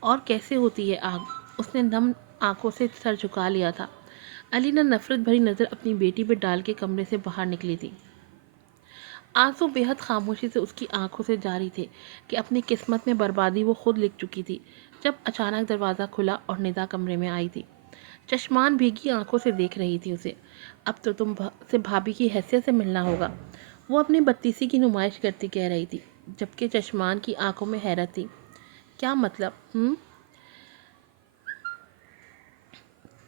اور کیسے ہوتی ہے آگ؟ اس نے نم آنکھوں سے سر جھکا لیا تھا۔ علینا نفرت بھری نظر اپنی بیٹی پہ ڈال کے کمرے سے باہر نکلی تھی۔ آنسو بے حد خاموشی سے اس کی آنکھوں سے جاری تھے کہ اپنی قسمت میں بربادی وہ خود لکھ چکی تھی، جب اچانک دروازہ کھلا اور ندا کمرے میں آئی تھی۔ چشمان بھیگی آنکھوں سے دیکھ رہی تھی اسے۔ اب تو تم سے بھابھی کی حیثیت سے ملنا ہوگا، وہ اپنی بتیسی کی نمائش کرتی کہہ رہی تھی، جبکہ چشمان کی آنکھوں میں حیرت تھی۔ کیا مطلب؟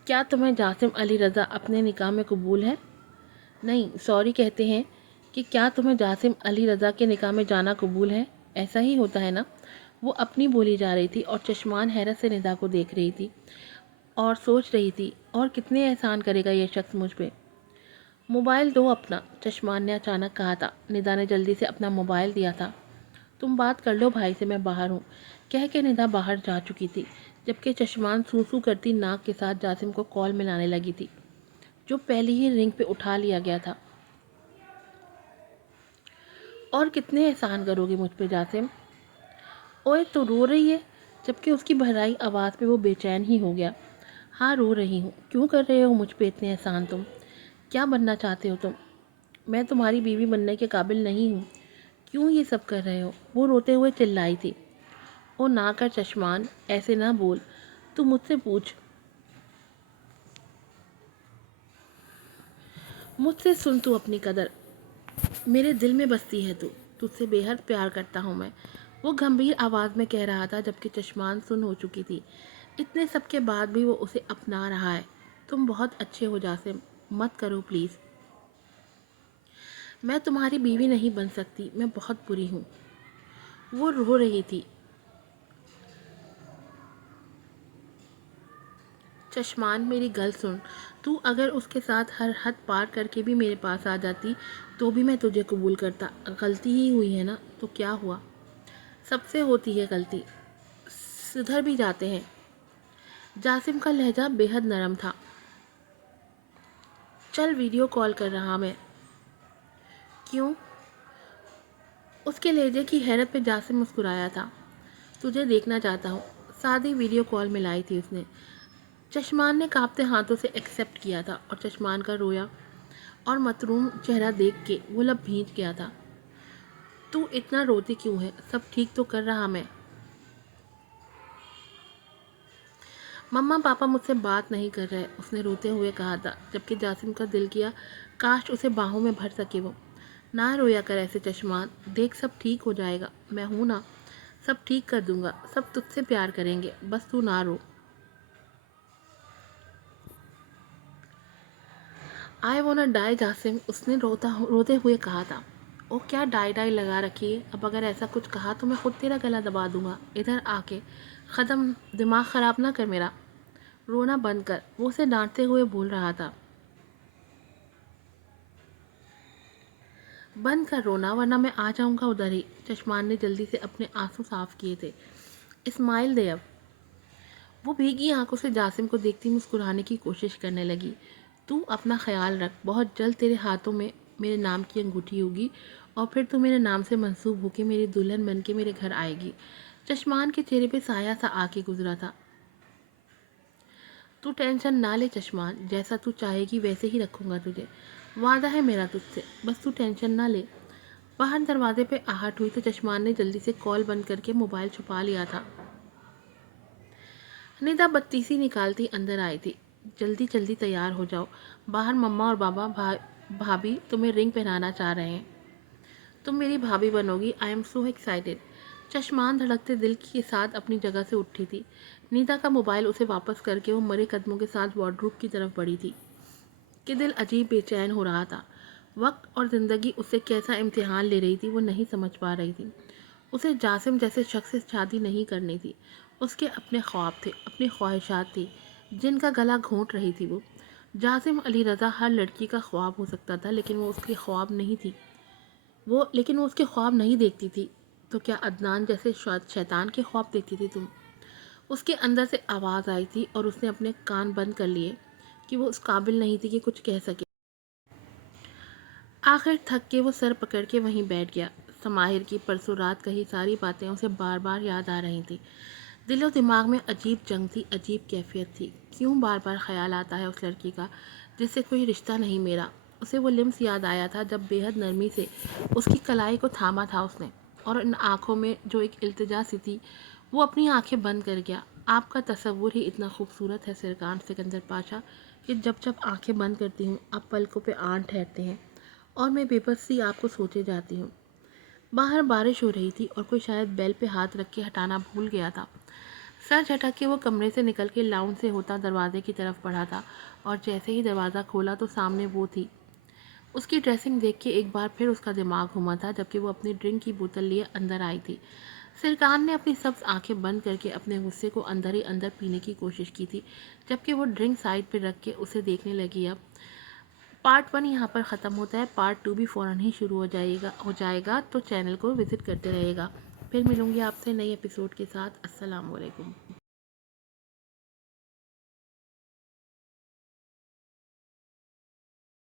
کیا تمہیں جاسم علی رضا اپنے نکاح میں قبول ہے؟ نہیں، سوری کہتے ہیں کہ کیا تمہیں جاسم علی رضا کے نکاح میں جانا قبول ہے؟ ایسا ہی ہوتا ہے نا؟ وہ اپنی بولی جا رہی تھی اور چشمان حیرت سے ندا کو دیکھ رہی تھی اور سوچ رہی تھی، اور کتنے احسان کرے گا یہ شخص مجھ پہ؟ موبائل دو اپنا، چشمان نے اچانک کہا تھا۔ ندا نے جلدی سے اپنا موبائل دیا تھا۔ تم بات کر لو بھائی سے، میں باہر ہوں، کہہ کے ندا باہر جا چکی تھی، جبکہ چشمان سو سو کرتی ناک کے ساتھ جاسم کو کال ملانے لگی تھی، جو پہلی ہی رنگ پہ اٹھا لیا گیا تھا۔ اور کتنے احسان کرو گے مجھ پہ جاسم؟ اوئے تو رو رہی ہے، جبکہ اس کی بھرائی آواز پہ وہ بے چین ہی ہو گیا۔ ہاں رو رہی ہوں۔ کیوں کر رہے ہو مجھ پہ اتنے احسان تم؟ کیا بننا چاہتے ہو تم؟ میں تمہاری بیوی بننے کے قابل نہیں ہوں، کیوں یہ سب کر رہے ہو؟ وہ روتے ہوئے چلائی تھی۔ او نہ کر چشمان، ایسے نہ بول، تو مجھ سے پوچھ، مجھ سے سن تو اپنی قدر، میرے دل میں بستی ہے تو، تجھ سے بے حد پیار کرتا ہوں میں، وہ گھمبیر آواز میں کہہ رہا تھا، جبکہ چشمان سن ہو چکی تھی۔ اتنے سب کے بعد بھی وہ اسے اپنا رہا ہے۔ تم بہت اچھے ہو جاسم، مت کرو پلیز۔ میں تمہاری بیوی نہیں بن سکتی، میں بہت بری ہوں۔ وہ رو رہی تھی۔ چشمان میری گل سن، تو اگر اس کے ساتھ ہر حد پار کر کے بھی میرے پاس آ جاتی تو بھی میں تجھے قبول کرتا۔ غلطی ہی ہوئی ہے نا، تو کیا ہوا؟ سب سے ہوتی ہے غلطی، سدھر بھی جاتے ہیں۔ جاسم کا لہجہ بے حد نرم تھا۔ چل ویڈیو کال کر رہا میں۔ کیوں؟ اس کے لہجے کی حیرت پہ جاسم مسکرایا تھا۔ تجھے دیکھنا چاہتا ہوں۔ سادی ویڈیو کال ملائی تھی اس نے۔ چشمان نے کانپتے ہاتھوں سے ایکسیپٹ کیا تھا اور چشمان کا رویا اور متروم چہرہ دیکھ کے وہ لب بھیج گیا تھا۔ تو اتنا روتی کیوں ہے؟ سب ٹھیک تو کر رہا میں۔ مما پاپا مجھ سے بات نہیں کر رہے، اس نے روتے ہوئے کہا تھا، جبکہ جاسم کا دل کیا کاش اسے باہوں میں بھر سکے وہ۔ نہ رویا کر ایسے چشمان، دیکھ سب ٹھیک ہو جائے گا، میں ہوں نا، سب ٹھیک کر دوں گا، سب تجھ سے پیار کریں گے، بس تو نہ رو۔ آئی واننا ڈائی جاسم، اس نے روتے ہوئے کہا تھا۔ او کیا ڈائی لگا رکھی ہے؟ اب اگر ایسا کچھ کہا تو میں خود تیرا گلا دبا دوں گا۔ ادھر آ کے قدم، دماغ خراب نہ کر میرا، رونا بند کر، وہ اسے ڈانٹتے ہوئے بول رہا تھا۔ بند کر رونا ورنہ میں آ جاؤں گا ادھر ہی۔ چشمان نے جلدی سے اپنے آنسو صاف کیے تھے۔ اسمائل دے اب۔ وہ بھیگی آنکھوں سے جاسم کو دیکھتی مسکرانے کی کوشش کرنے لگی۔ تو اپنا خیال رکھ، بہت جلد تیرے ہاتھوں میں میرے نام کی انگوٹھی ہوگی اور پھر تو میرے نام سے منسوب ہو کے میری دلہن بن کے میرے گھر آئے گی۔ چشمان کے چہرے پہ سایہ سا آ کے گزرا تھا۔ تو ٹینشن نہ لے چشمان، جیسا تو چاہے گی ویسے ہی رکھوں گا تجھے، وعدہ ہے میرا تجھ سے، بس تو ٹینشن نہ لے۔ باہر دروازے پہ آہٹ ہوئی تو چشمان نے جلدی سے کال بند کر کے موبائل چھپا لیا تھا۔ ندا بتیسی نکالتی اندر آئی تھی۔ جلدی جلدی تیار ہو جاؤ، باہر مما اور بابا بھابھی تمہیں رنگ پہنانا چاہ رہے ہیں، تم میری بھابھی بنو گی، آئی ایم سو ایکسائٹیڈ۔ چشمان دھڑکتے دل کے ساتھ اپنی جگہ سے اٹھی تھی۔ نیتا کا موبائل اسے واپس کر کے وہ مرے قدموں کے ساتھ وارڈروب کی طرف بڑھی تھی کہ دل عجیب بے چین ہو رہا تھا۔ وقت اور زندگی اس سے کیسا امتحان لے رہی تھی وہ نہیں سمجھ پا رہی تھی۔ اسے جاسم جیسے شخص سے شادی نہیں کرنی تھی۔ اس کے اپنے خواب تھے، اپنی خواہشات تھی، جن کا گلا گھونٹ رہی تھی وہ۔ جاسم علی رضا ہر لڑکی کا خواب ہو سکتا تھا، لیکن وہ اس کے خواب نہیں تھی، لیکن وہ اس کے خواب نہیں دیکھتی تھی۔ تو کیا عدنان جیسے شیطان کے خواب دیکھتی تھی تم؟ اس کے اندر سے آواز آئی تھی اور اس نے اپنے کان بند کر لیے کہ وہ اس قابل نہیں تھی کہ کچھ کہہ سکے۔ آخر تھک کے وہ سر پکڑ کے وہیں بیٹھ گیا۔ سماہر کی پرسوں رات کہی ساری باتیں اسے بار بار یاد آ رہی تھیں۔ دل و دماغ میں عجیب جنگ تھی، عجیب کیفیت تھی۔ کیوں بار بار خیال آتا ہے اس لڑکی کا جس سے کوئی رشتہ نہیں میرا؟ اسے وہ لمس یاد آیا تھا جب بے حد نرمی سے اس کی کلائی کو تھاما تھا اس نے، اور ان آنکھوں میں جو ایک التجا سی تھی، وہ اپنی آنکھیں بند کر گیا۔ آپ کا تصور ہی اتنا خوبصورت ہے سرکان سکندر پاشا کہ جب جب آنکھیں بند کرتی ہوں آپ پلکوں پہ آن ٹھہرتے ہیں اور میں بے بس سی آپ کو سوچے جاتی ہوں۔ باہر بارش ہو رہی تھی اور کوئی شاید بیل پہ ہاتھ رکھ کے ہٹانا بھول گیا تھا۔ سر جھٹک کے وہ کمرے سے نکل کے لاؤنج سے ہوتا دروازے کی طرف بڑھا تھا، اور جیسے ہی دروازہ کھولا تو سامنے وہ تھی۔ اس کی ڈریسنگ دیکھ کے ایک بار پھر اس کا دماغ گھوما تھا جبکہ وہ اپنی ڈرنک کی بوتل لیے اندر آئی تھی۔ سرکان نے اپنی سبز آنکھیں بند کر کے اپنے غصے کو اندر ہی اندر پینے کی کوشش کی تھی جبکہ وہ ڈرنک سائڈ پہ رکھ کے اسے دیکھنے لگی۔ اب پارٹ 1 یہاں پر ختم ہوتا ہے، پارٹ 2 بھی فوراً ہی شروع ہو جائے گا، تو چینل کو وزٹ کرتے رہے گا۔ پھر ملوں گی آپ سے نئی ایپیسوڈ کے ساتھ۔ السلام علیکم۔